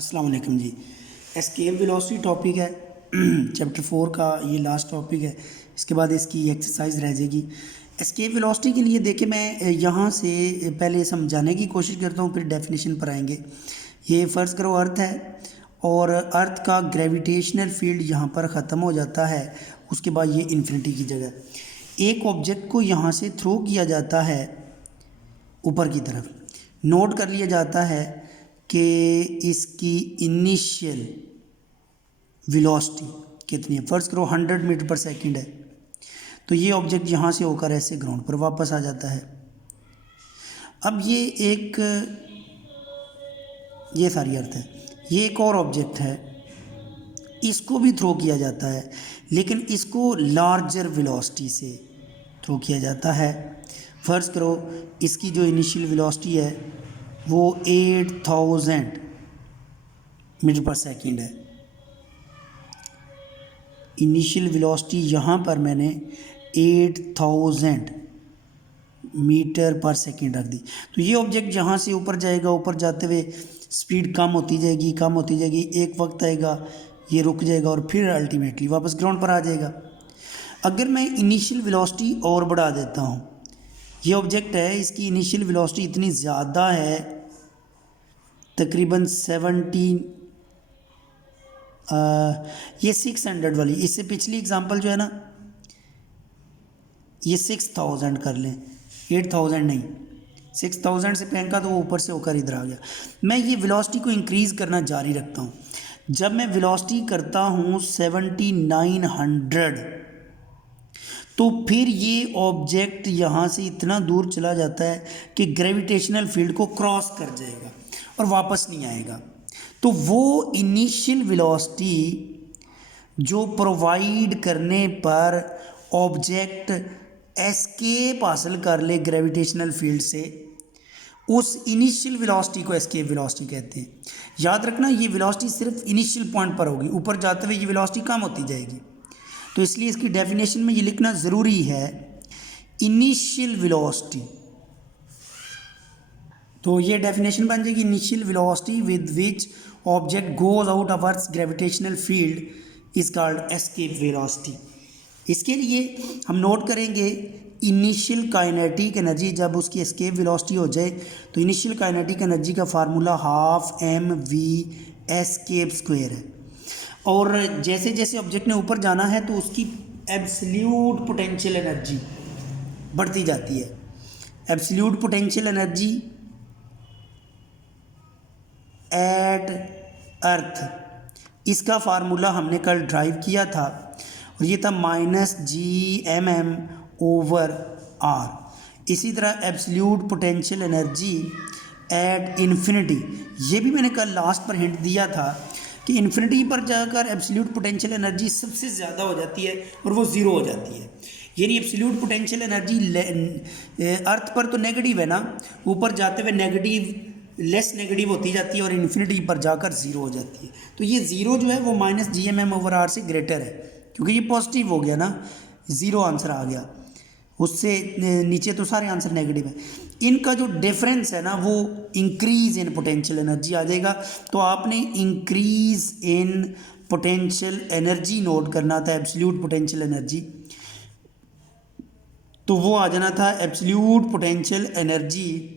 अस्सलाम वालेकुम जी। Escape velocity topic है चैप्टर 4 का, ये लास्ट टॉपिक है। इसके बाद इसकी एक्सरसाइज रह जाएगी। एस्केप वेलोसिटी के लिए देखिए, मैं यहाँ से पहले समझाने की कोशिश करता हूँ, फिर डेफिनेशन पर आएंगे। ये फ़र्ज़ करो अर्थ है और अर्थ का ग्रेविटेशनल फील्ड यहाँ पर ख़त्म हो जाता है। उसके बाद ये इन्फिनिटी की जगह एक ऑब्जेक्ट को यहाँ से थ्रो किया जाता है ऊपर की तरफ। नोट कर लिया जाता है कि इसकी इनिशियल वेलोसिटी कितनी है। फ़र्ज़ करो 100 मीटर पर सेकंड है, तो ये ऑब्जेक्ट यहाँ से होकर ऐसे ग्राउंड पर वापस आ जाता है। अब ये सारी अर्थ है। ये एक और ऑब्जेक्ट है, इसको भी थ्रो किया जाता है, लेकिन इसको लार्जर वेलोसिटी से थ्रो किया जाता है। फ़र्ज़ करो इसकी जो इनिशियल वेलोसिटी है वो 8000 मीटर पर सेकंड है। इनिशियल वेलोसिटी यहाँ पर मैंने 8000 मीटर पर सेकंड रख दी। तो ये ऑब्जेक्ट यहाँ से ऊपर जाएगा, ऊपर जाते हुए स्पीड कम होती जाएगी। एक वक्त आएगा ये रुक जाएगा और फिर अल्टीमेटली वापस ग्राउंड पर आ जाएगा। अगर मैं इनिशियल वेलोसिटी और बढ़ा देता हूँ, ये ऑब्जेक्ट है, इसकी इनिशियल वेलोसिटी इतनी ज़्यादा है, तकरीबन 600 वाली। इससे पिछली एग्जांपल जो है ना, ये 6000 कर लें, 8000 नहीं, 6000 से फेंका तो वो ऊपर से होकर इधर आ गया। मैं ये वेलोसिटी को इंक्रीज़ करना जारी रखता हूँ। जब मैं वेलोसिटी करता हूँ 7900, तो फिर ये ऑब्जेक्ट यहाँ से इतना दूर चला जाता है कि ग्रेविटेशनल फील्ड को क्रॉस कर जाएगा और वापस नहीं आएगा। तो वो इनिशियल वेलोसिटी जो प्रोवाइड करने पर ऑब्जेक्ट एस्केप हासिल कर ले ग्रेविटेशनल फील्ड से, उस इनिशियल वेलोसिटी को एस्केप वेलोसिटी कहते हैं। याद रखना, ये वेलोसिटी सिर्फ इनिशियल पॉइंट पर होगी, ऊपर जाते हुए ये वेलोसिटी कम होती जाएगी। तो इसलिए इसकी डेफिनेशन में ये लिखना ज़रूरी है, इनिशियल वेलोसिटी। तो ये डेफिनेशन बन जाएगी, initial velocity with which object goes out of earth's gravitational field is called escape velocity. इसके लिए हम नोट करेंगे इनिशियल काइनेटिक एनर्जी जब उसकी एस्केप वेलोसिटी हो जाए, तो इनिशियल काइनेटिक एनर्जी का फार्मूला 12mv एस्केप स्क्वायर है। और जैसे जैसे ऑब्जेक्ट ने ऊपर जाना है तो उसकी एब्सोल्यूट पोटेंशियल एनर्जी बढ़ती जाती है। एब्सोल्यूट पोटेंशियल एनर्जी एट अर्थ, इसका फार्मूला हमने कल ड्राइव किया था और ये था -gmm/r। इसी तरह absolute potential energy at infinity, ये भी मैंने कल लास्ट पर हिंट दिया था कि इन्फिनिटी पर जाकर एब्सोल्यूट पोटेंशियल एनर्जी सबसे ज़्यादा हो जाती है और वो ज़ीरो हो जाती है। यानी एब्सोल्यूट पोटेंशियल एनर्जी अर्थ पर तो नेगेटिव है ना, ऊपर जाते हुए लेस नेगेटिव होती जाती है और इन्फिनिटी पर जाकर ज़ीरो हो जाती है। तो ये ज़ीरो जो है वो -gmm/r से ग्रेटर है, क्योंकि ये पॉजिटिव हो गया ना, ज़ीरो आंसर आ गया। उससे नीचे तो सारे आंसर नेगेटिव है। इनका जो डिफरेंस है ना, वो इंक्रीज़ इन पोटेंशियल एनर्जी आ जाएगा। तो आपने increase in potential energy note करना था, एब्सोल्यूट पोटेंशियल एनर्जी। तो वो आ जाना था absolute potential energy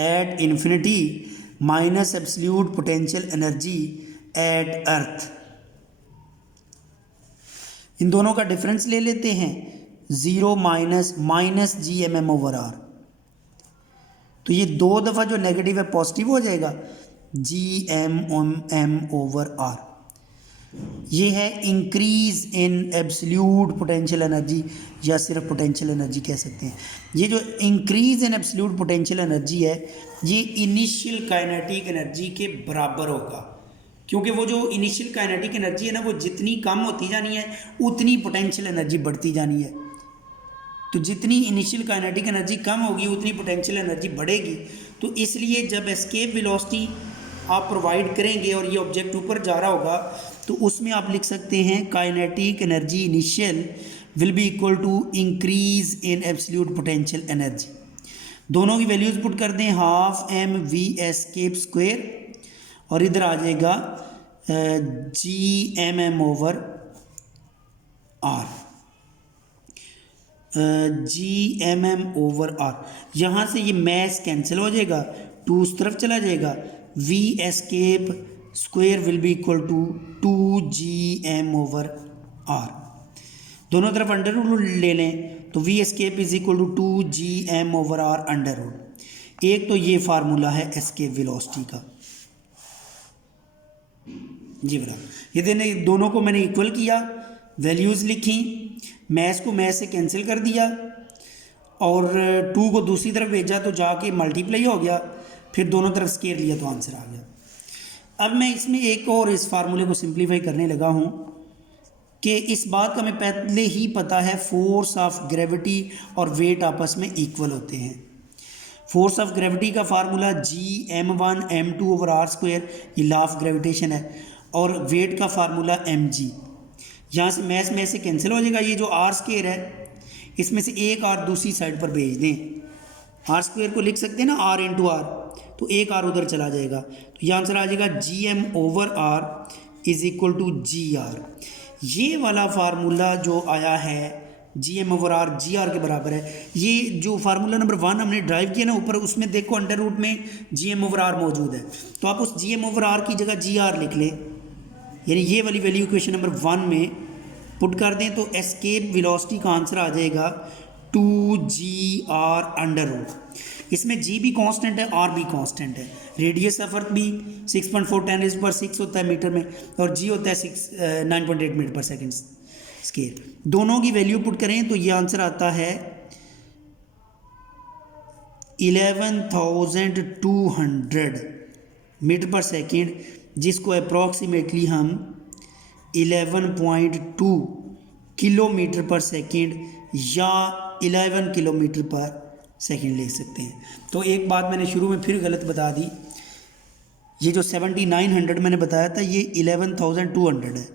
at infinity minus absolute potential energy at earth. इन दोनों का डिफरेंस ले लेते हैं, 0 माइनस gmm/r। तो ये दो दफ़ा जो नेगेटिव है पॉजिटिव हो जाएगा, gmm/r। ये है increase in absolute potential energy, या सिर्फ पोटेंशियल एनर्जी कह सकते हैं। ये जो increase in absolute potential energy है, ये इनिशियल काइनेटिक एनर्जी के बराबर होगा, क्योंकि वो जो इनिशियल काइनेटिक एनर्जी है ना, वो जितनी कम होती जानी है उतनी पोटेंशियल एनर्जी बढ़ती जानी है। तो जितनी इनिशियल काइनेटिक एनर्जी कम होगी उतनी पोटेंशियल एनर्जी बढ़ेगी। तो इसलिए जब एस्केप वेलोसिटी आप प्रोवाइड करेंगे और ये ऑब्जेक्ट ऊपर जा रहा होगा, तो उसमें आप लिख सकते हैं kinetic energy initial will be equal to increase in absolute potential energy. दोनों की वैल्यूज़ पुट कर दें, 12mv एस्केप स्क्वायर और इधर आ जाएगा GMM over R, GMM over R। यहाँ से ये मैस कैंसिल हो जाएगा, 2 उस तरफ चला जाएगा, V escape square will be equal to 2GM over R। दोनों तरफ अंडर रूट ले लें तो V escape is equal to 2GM over R under root. एक तो ये फार्मूला है एस्केप वेलोसिटी का। जी बराबर, ये देने दोनों को मैंने इक्वल किया, वैल्यूज़ लिखी, मैस को मैस से कैंसिल कर दिया और 2 को दूसरी तरफ भेजा तो जाके मल्टीप्लाई हो गया, फिर दोनों तरफ स्केयर लिया तो आंसर आ गया। अब मैं इसमें एक और इस फार्मूले को सिंप्लीफाई करने लगा हूँ कि इस बात का मैं पहले ही पता है, फोर्स ऑफ ग्रेविटी और वेट आपस में इक्वल होते हैं। फोर्स ऑफ ग्रेविटी का formula Gm1 m2 over R square, ये लॉ ऑफ ग्रेविटेशन है, और वेट का फार्मूला mg। यहाँ से मैस में से कैंसिल हो जाएगा, ये जो R स्क्वायर है इसमें से एक R दूसरी साइड पर भेज दें, R स्क्वायर को लिख सकते हैं ना R इंटू R, तो एक R उधर चला जाएगा, तो ये आंसर आ जाएगा Gm over R is equal to GR। ये वाला फार्मूला जो आया है Gm ओवर R GR के बराबर है। ये जो फार्मूला नंबर 1 हमने ड्राइव किया ना ऊपर, उसमें देखो अंडर रूट में Gm ओवर R मौजूद है, तो आप उस Gm ओवर R की जगह GR लिख लें, यानी ये वाली वैल्यू इक्वेशन नंबर 1 में पुट कर दें तो एस्केप वेलोसिटी का आंसर आ जाएगा 2GR अंडर रूट। इसमें G भी कांस्टेंट है, R भी कांस्टेंट है, रेडियस ऑफ अर्थ भी 6.4 × 10⁻⁶ होता है मीटर में, और G होता है 9.8 मीटर पर सेकेंड स्केयर। दोनों की वैल्यू पुट करें तो ये आंसर आता है 11,200 मीटर पर सेकेंड, जिसको अप्रॉक्सीमेटली हम 11.2 किलोमीटर पर सेकेंड या 11 किलोमीटर पर सेकेंड ले सकते हैं। तो एक बात मैंने शुरू में फिर गलत बता दी, ये जो 7900 मैंने बताया था ये 11,200 है।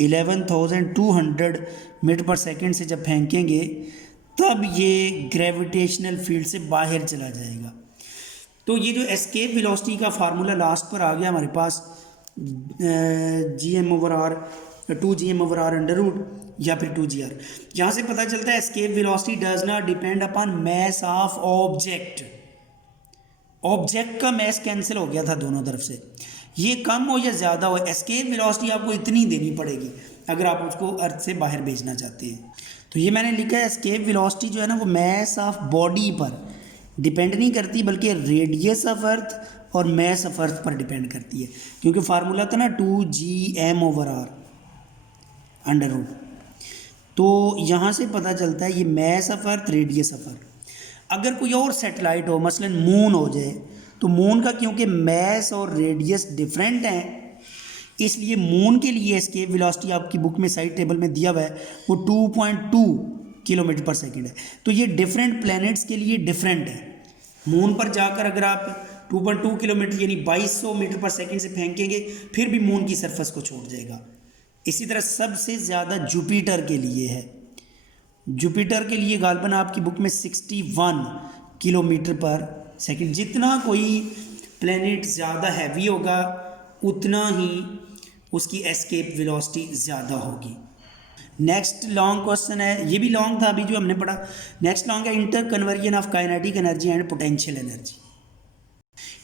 11,200 मीटर पर सेकेंड से जब फेंकेंगे तब ये ग्रेविटेशनल फील्ड से बाहर चला जाएगा। तो ये जो एस्केप वेलोसिटी का फार्मूला लास्ट पर आ गया हमारे पास, Gm over R 2Gm over R under root या फिर 2GR। यहाँ से पता चलता है escape velocity does not depend upon mass of object. Object का मैस कैंसिल हो गया था दोनों तरफ से, ये कम हो या ज़्यादा हो, एस्केप वेलोसिटी आपको इतनी देनी पड़ेगी अगर आप उसको अर्थ से बाहर भेजना चाहते हैं। तो ये मैंने लिखा है एस्केप वेलोसिटी जो है ना वो मैस ऑफ बॉडी पर डिपेंड नहीं करती, बल्कि रेडियस ऑफ अर्थ और मैस ऑफ अर्थ पर डिपेंड करती है, क्योंकि फार्मूला था ना 2Gm over R under root. तो यहाँ से पता चलता है ये mass of earth, radius of earth. अगर कोई और सैटेलाइट हो, मसलन मून हो जाए, तो मून का क्योंकि मैस और रेडियस डिफरेंट हैं, इसलिए मून के लिए एस्केप वेलोसिटी आपकी बुक में साइड टेबल में दिया हुआ है वो 2.2 किलोमीटर पर सेकेंड है। तो ये डिफरेंट प्लैनेट्स के लिए डिफरेंट है। मून पर जाकर अगर आप 2.2 किलोमीटर यानी 2200 मीटर पर सेकेंड से फेंकेंगे फिर भी मून की सरफेस को छोड़ जाएगा। इसी तरह सबसे ज़्यादा जुपिटर के लिए है। जुपिटर के लिए गालबन आपकी बुक में 61 किलोमीटर पर सेकेंड। जितना कोई प्लैनेट ज़्यादा हैवी होगा उतना ही उसकी एस्केप वेलोसिटी ज़्यादा होगी। नेक्स्ट लॉन्ग क्वेश्चन है, ये भी लॉन्ग था अभी जो हमने पढ़ा। नेक्स्ट लॉन्ग है inter conversion of kinetic energy and potential energy.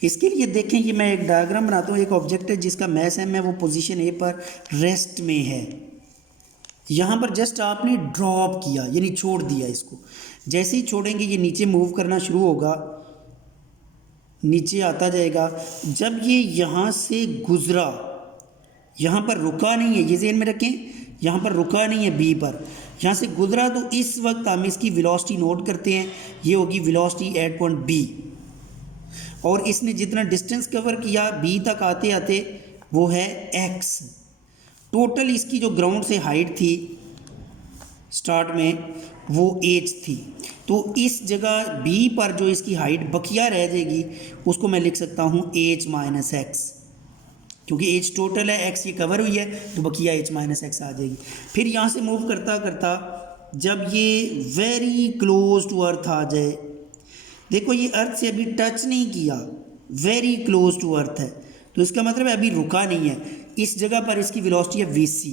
इसके लिए देखें कि मैं एक डायग्राम बनाता हूँ। एक ऑब्जेक्ट है जिसका मैस है, मैं वो पोजीशन ए पर रेस्ट में है। यहाँ पर जस्ट आपने ड्रॉप किया यानी छोड़ दिया इसको। जैसे ही छोड़ेंगे ये नीचे मूव करना शुरू होगा, नीचे आता जाएगा। जब ये यहाँ से गुजरा, यहाँ पर रुका नहीं है, ये ज़हन में रखें, यहाँ पर रुका नहीं है बी पर, यहाँ से गुजरा, तो इस वक्त हम इसकी वेलोसिटी नोट करते हैं। ये होगी वेलोसिटी एट पॉइंट बी, और इसने जितना डिस्टेंस कवर किया बी तक आते आते वो है एक्स। टोटल इसकी जो ग्राउंड से हाइट थी स्टार्ट में वो एच थी। तो इस जगह बी पर जो इसकी हाइट बकिया रह जाएगी उसको मैं लिख सकता हूँ एच माइनस एक्स, क्योंकि एच टोटल है, एक्स ये कवर हुई है, तो बकिया एच माइनस एक्स आ जाएगी। फिर यहाँ से मूव करता करता जब ये वेरी क्लोज टू अर्थ आ जाए, देखो ये अर्थ से अभी टच नहीं किया, वेरी क्लोज टू अर्थ है, तो इसका मतलब है अभी रुका नहीं है। इस जगह पर इसकी वेलोसिटी है vc,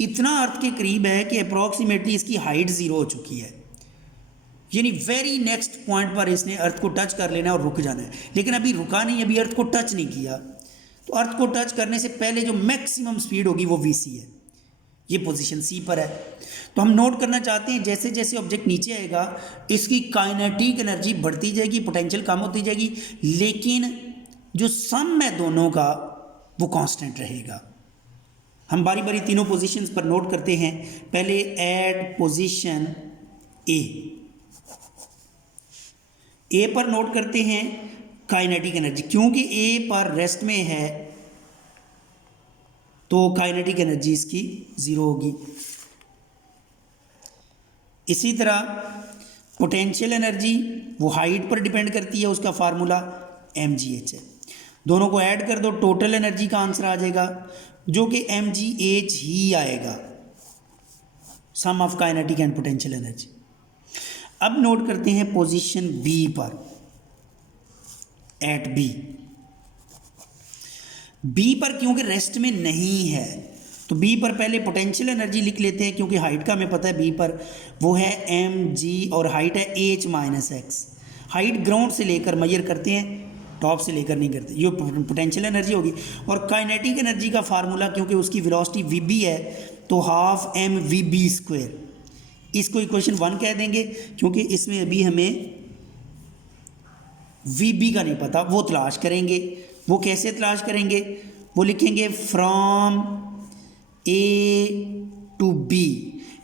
इतना अर्थ के करीब है कि अप्रॉक्सीमेटली इसकी हाइट 0 हो चुकी है, यानी वेरी नेक्स्ट पॉइंट पर इसने अर्थ को टच कर लेना है और रुक जाना है, लेकिन अभी रुका नहीं, अभी अर्थ को टच नहीं किया। तो अर्थ को टच करने से पहले जो मैक्सिमम स्पीड होगी वो vc है, ये पोजीशन सी पर है। तो हम नोट करना चाहते हैं जैसे जैसे ऑब्जेक्ट नीचे आएगा इसकी काइनेटिक एनर्जी बढ़ती जाएगी, पोटेंशियल कम होती जाएगी, लेकिन जो सम है दोनों का वो कांस्टेंट रहेगा। हम बारी बारी तीनों पोजीशंस पर नोट करते हैं। पहले एट पोजीशन ए पर नोट करते हैं काइनेटिक एनर्जी, क्योंकि ए पर रेस्ट में है तो काइनेटिक एनर्जी इसकी 0 होगी। इसी तरह पोटेंशियल एनर्जी वो हाइट पर डिपेंड करती है, उसका फार्मूला mgh है। दोनों को ऐड कर दो, टोटल एनर्जी का आंसर आ जाएगा जो कि mgh ही आएगा, sum of kinetic and potential energy. अब नोट करते हैं पोजीशन बी पर, एट बी पर क्योंकि रेस्ट में नहीं है तो बी पर पहले पोटेंशियल एनर्जी लिख लेते हैं, क्योंकि हाइट का हमें पता है बी पर वो है mg और हाइट है h minus x. Height ground से लेकर मेजर करते हैं, टॉप से लेकर नहीं करते, ये पोटेंशियल एनर्जी होगी। और काइनेटिक एनर्जी का फार्मूला क्योंकि उसकी वेलोसिटी vb है तो half m v b square, इसको इक्वेशन 1 कह देंगे, क्योंकि इसमें अभी हमें vb का नहीं पता, वो तलाश करेंगे। वो कैसे तलाश करेंगे? वो लिखेंगे फ्रॉम ए टू बी,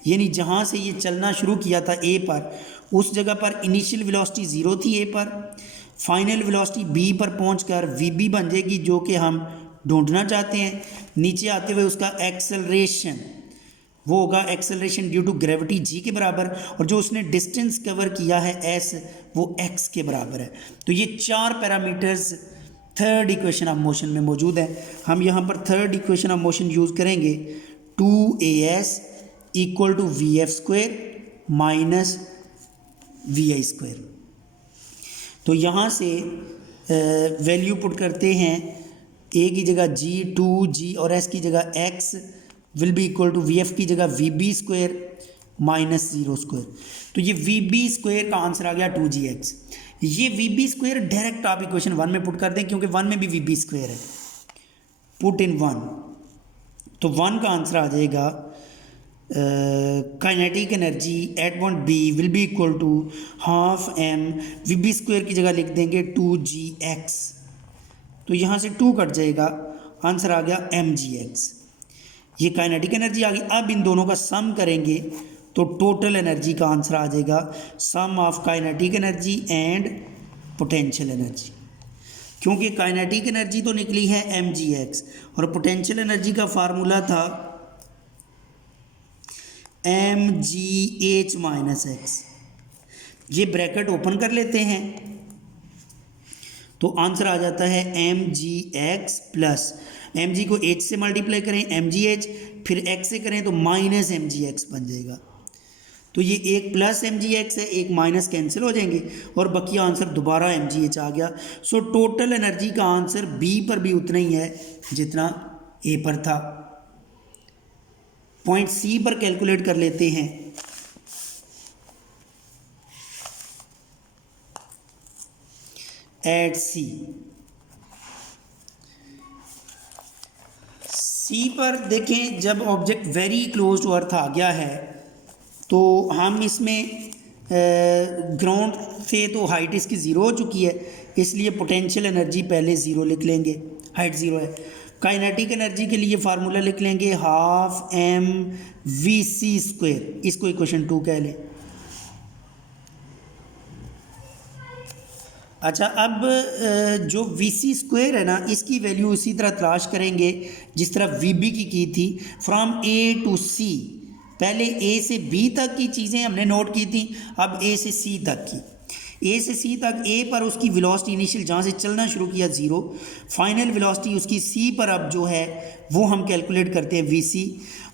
यानी जहाँ से ये चलना शुरू किया था ए पर, उस जगह पर इनिशियल वेलोसिटी 0 थी ए पर, फाइनल वेलोसिटी बी पर पहुंचकर वीबी बन जाएगी जो कि हम ढूंढना चाहते हैं। नीचे आते हुए उसका एक्सेलरेशन वो होगा acceleration due to gravity G के बराबर, और जो उसने डिस्टेंस कवर किया है एस वो एक्स के बराबर है। तो ये 4 parameters third equation of motion में मौजूद है। हम यहाँ पर third equation of motion use करेंगे, 2as equal to v f square minus v i square. तो यहाँ से वैल्यू पुट करते हैं, ए की जगह g, 2g और s की जगह x will be equal to v f की जगह v b square minus 0 square. तो ये वी बी स्क्वायर का आंसर आ गया 2gx। ये वी बी स्क्वायर डायरेक्ट आप इक्वेशन 1 में पुट कर दें, क्योंकि 1 में भी वी बी स्क्वायर है, पुट इन 1। तो 1 का आंसर आ जाएगा kinetic energy at point b will be equal to half m v b square की जगह लिख देंगे 2gx। तो यहाँ से 2 कट जाएगा, आंसर आ गया mgx। ये काइनेटिक एनर्जी आ गई। अब इन दोनों का सम करेंगे तो टोटल एनर्जी का आंसर आ जाएगा sum of kinetic energy and potential energy, क्योंकि काइनेटिक एनर्जी तो निकली है mgx और पोटेंशियल एनर्जी का फार्मूला था mgh माइनस एक्स। ये ब्रैकेट ओपन कर लेते हैं तो आंसर आ जाता है mgx प्लस mg को h से मल्टीप्लाई करें mgh, फिर x से करें तो माइनस mgx बन जाएगा। तो ये एक प्लस mgx है, एक माइनस कैंसिल हो जाएंगे और बकिया आंसर दोबारा mgh आ गया। सो टोटल एनर्जी का आंसर b पर भी उतना ही है जितना a पर था। पॉइंट c पर कैलकुलेट कर लेते हैं। एट सी पर देखें, जब object very close to earth आ गया है तो हम इसमें ग्राउंड से तो हाइट इसकी 0 हो चुकी है, इसलिए पोटेंशियल एनर्जी पहले 0 लिख लेंगे, हाइट 0 है। काइनेटिक एनर्जी के लिए फार्मूला लिख लेंगे half m v c square, इसको इक्वेशन 2 कह लें। अच्छा, अब जो वी सी स्क्वायर है ना, इसकी वैल्यू इसी तरह तलाश करेंगे जिस तरह वी बी की थी, फ्रॉम ए टू सी। पहले ए से बी तक की चीज़ें हमने नोट की थी, अब ए से सी तक की। ए से सी तक, ए पर उसकी वेलोसिटी इनिशियल जहाँ से चलना शुरू किया 0, फाइनल वेलोसिटी उसकी सी पर अब जो है वो हम कैलकुलेट करते हैं वी सी,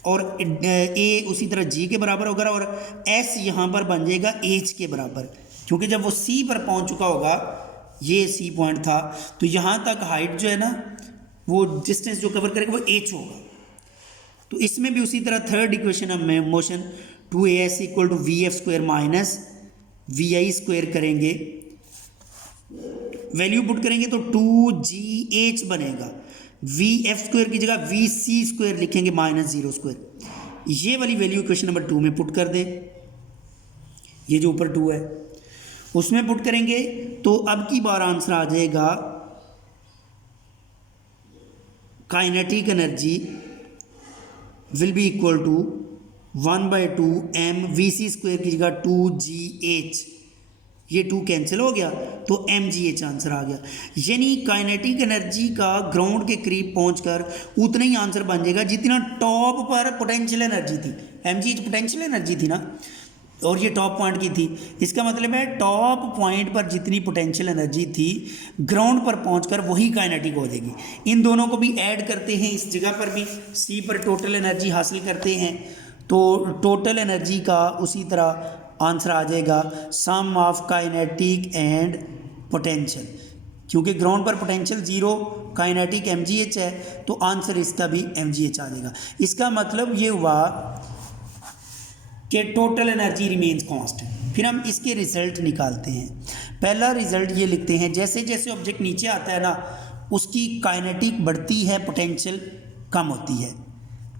और ए उसी तरह जी के बराबर होगा और एस यहाँ पर बन जाएगा एच के बराबर, क्योंकि जब वो सी पर पहुँच चुका होगा ये सी पॉइंट था, तो यहाँ तक हाइट जो है ना वो डिस्टेंस जो कवर करेगा वो एच होगा। तो इसमें भी उसी तरह third equation of motion 2as equal to v f square minus v i square करेंगे, वैल्यू पुट करेंगे तो 2gh बनेगा। वी एफ स्क्वायर की जगह वी सी स्क्वायर लिखेंगे माइनस 0 स्क्वायर। ये वाली वैल्यू इक्वेशन नंबर 2 में पुट कर दे, ये जो ऊपर 2 है उसमें पुट करेंगे तो अब की बार आंसर आ जाएगा kinetic energy will be equal to 1/2 m v c square की जगह 2gh, ये 2 कैंसिल हो गया तो mgh आंसर आ गया। यानी काइनेटिक एनर्जी का ग्राउंड के करीब पहुंचकर उतना ही आंसर बन जाएगा जितना टॉप पर पोटेंशियल एनर्जी थी। mgh पोटेंशियल एनर्जी थी ना, और ये टॉप पॉइंट की थी। इसका मतलब है टॉप पॉइंट पर जितनी पोटेंशियल एनर्जी थी ग्राउंड पर पहुंचकर वही काइनेटिक हो जाएगी। इन दोनों को भी ऐड करते हैं, इस जगह पर भी सी पर टोटल एनर्जी हासिल करते हैं, तो टोटल एनर्जी का उसी तरह आंसर आ जाएगा sum of kinetic and potential. क्योंकि ग्राउंड पर पोटेंशियल 0, काइनेटिक mgh है, तो आंसर इसका भी mgh आ जाएगा। इसका मतलब ये हुआ कि टोटल एनर्जी रिमेन्स कांस्टेंट। फिर हम इसके रिजल्ट निकालते हैं। पहला रिजल्ट ये लिखते हैं, जैसे जैसे ऑब्जेक्ट नीचे आता है ना उसकी काइनेटिक बढ़ती है, पोटेंशियल कम होती है।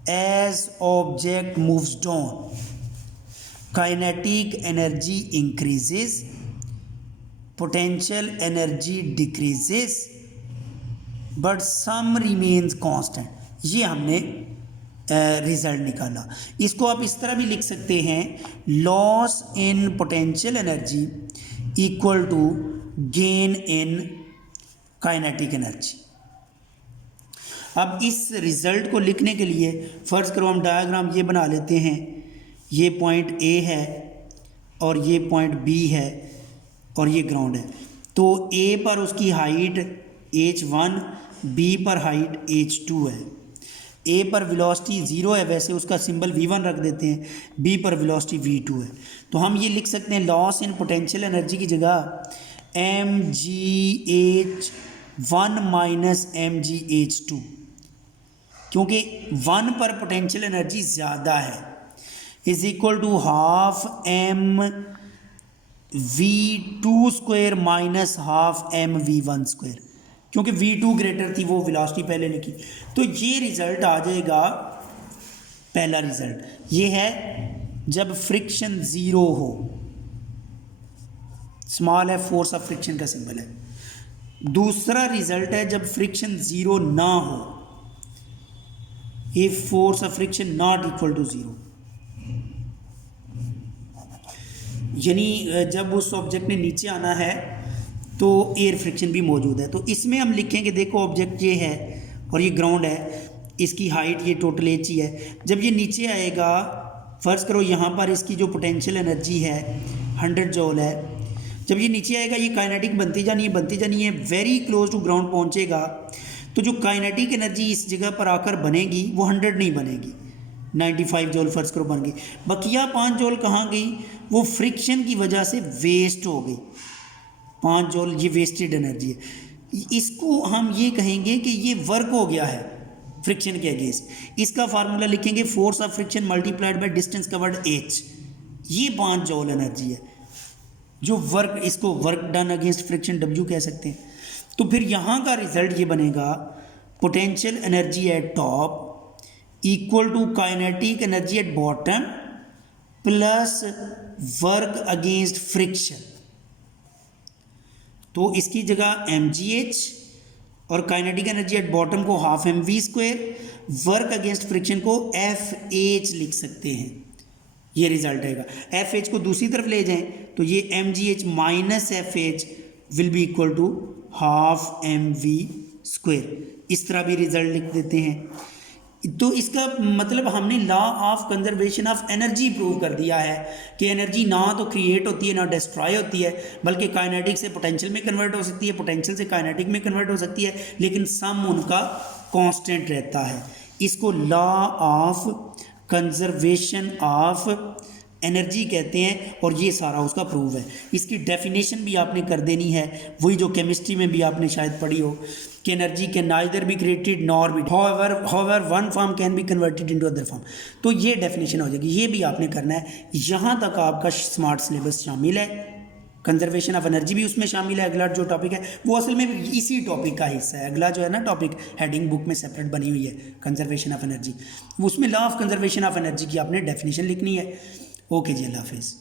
As object moves down kinetic energy increases, potential energy decreases but sum remains constant. ये हमने रिजल्ट निकाला। इसको आप इस तरह भी लिख सकते हैं, loss in potential energy equal to gain in kinetic energy. अब इस रिजल्ट को लिखने के लिए फर्ज करो हम डायग्राम ये बना लेते हैं। ये पॉइंट ए है और ये पॉइंट बी है और ये ग्राउंड है। तो ए पर उसकी हाइट h1, बी पर हाइट h2 है। ए पर वेलोसिटी 0 है, वैसे उसका सिंबल v1 रख देते हैं। बी पर वेलोसिटी v2 है। तो हम ये लिख सकते हैं लॉस इन पोटेंशियल एनर्जी की जगह mgh1 माइनस mgh2, क्योंकि 1 पर पोटेंशियल एनर्जी ज़्यादा है, is equal to half m v2 square minus half m v1 square, क्योंकि v2 ग्रेटर थी, वो वेलोसिटी पहले लिखी। तो ये रिजल्ट आ जाएगा। पहला रिजल्ट ये है जब फ्रिक्शन 0 हो, स्मॉल है, फोर्स ऑफ फ्रिक्शन का सिंबल है। दूसरा रिजल्ट है जब फ्रिक्शन 0 ना हो, if force of friction not equal to 0, यानी जब उस ऑब्जेक्ट ने नीचे आना है तो एयर फ्रिक्शन भी मौजूद है। तो इसमें हम लिखेंगे, देखो ऑब्जेक्ट ये है और ये ग्राउंड है, इसकी हाइट ये टोटल h ही है। जब ये नीचे आएगा, फ़र्ज़ करो यहाँ पर इसकी जो पोटेंशियल एनर्जी है 100 जूल है। जब ये नीचे आएगा ये काइनेटिक बनती जानी है, वेरी क्लोज टू ग्राउंड पहुँचेगा, तो जो काइनेटिक एनर्जी इस जगह पर आकर बनेगी वो 100 नहीं बनेगी, 95 जूल फ़र्ज़ करो बन गई। बकिया 5 जूल कहाँ गई? वो फ्रिक्शन की वजह से वेस्ट हो गई। 5 जूल ये वेस्टेड एनर्जी है। इसको हम ये कहेंगे कि ये वर्क हो गया है फ्रिक्शन के अगेंस्ट। इसका फार्मूला लिखेंगे force of friction multiplied by distance covered h। ये 5 जूल एनर्जी है जो वर्क, इसको work done against friction w कह सकते हैं। तो फिर यहाँ का रिजल्ट ये बनेगा, potential energy at top equal to kinetic energy at bottom plus work against friction. तो इसकी जगह mgh और काइनेटिक एनर्जी एट बॉटम को half mv square, work against friction को fh लिख सकते हैं। ये रिजल्ट आएगा। fh को दूसरी तरफ ले जाएं तो ये mgh minus fh will be equal to half mv square. इस तरह भी रिजल्ट लिख देते हैं। तो इसका मतलब हमने law of conservation of energy prove कर दिया है कि एनर्जी ना तो क्रिएट होती है ना डिस्ट्रॉय होती है, बल्कि काइनेटिक से पोटेंशियल में कन्वर्ट हो सकती है, पोटेंशियल से काइनेटिक में कन्वर्ट हो सकती है, लेकिन सम उनका कांस्टेंट रहता है। इसको law of conservation of energy कहते हैं, और ये सारा उसका प्रूव है। इसकी डेफिनेशन भी आपने कर देनी है, वही जो केमिस्ट्री में भी आपने शायद पढ़ी हो कि energy can neither be created nor be however one form can be converted into other form. तो ये डेफिनेशन हो जाएगी, ये भी आपने करना है। यहाँ तक आपका स्मार्ट सिलेबस शामिल है, कंजर्वेशन ऑफ एनर्जी भी उसमें शामिल है। अगला जो टॉपिक है वो असल में इसी टॉपिक का हिस्सा है। अगला जो है ना टॉपिक हेडिंग बुक में सेपरेट बनी हुई है कंजर्वेशन ऑफ एनर्जी, उसमें law of conservation of energy की आपने डेफिनेशन लिखनी है। ओके जी, अल्लाह हाफिज़।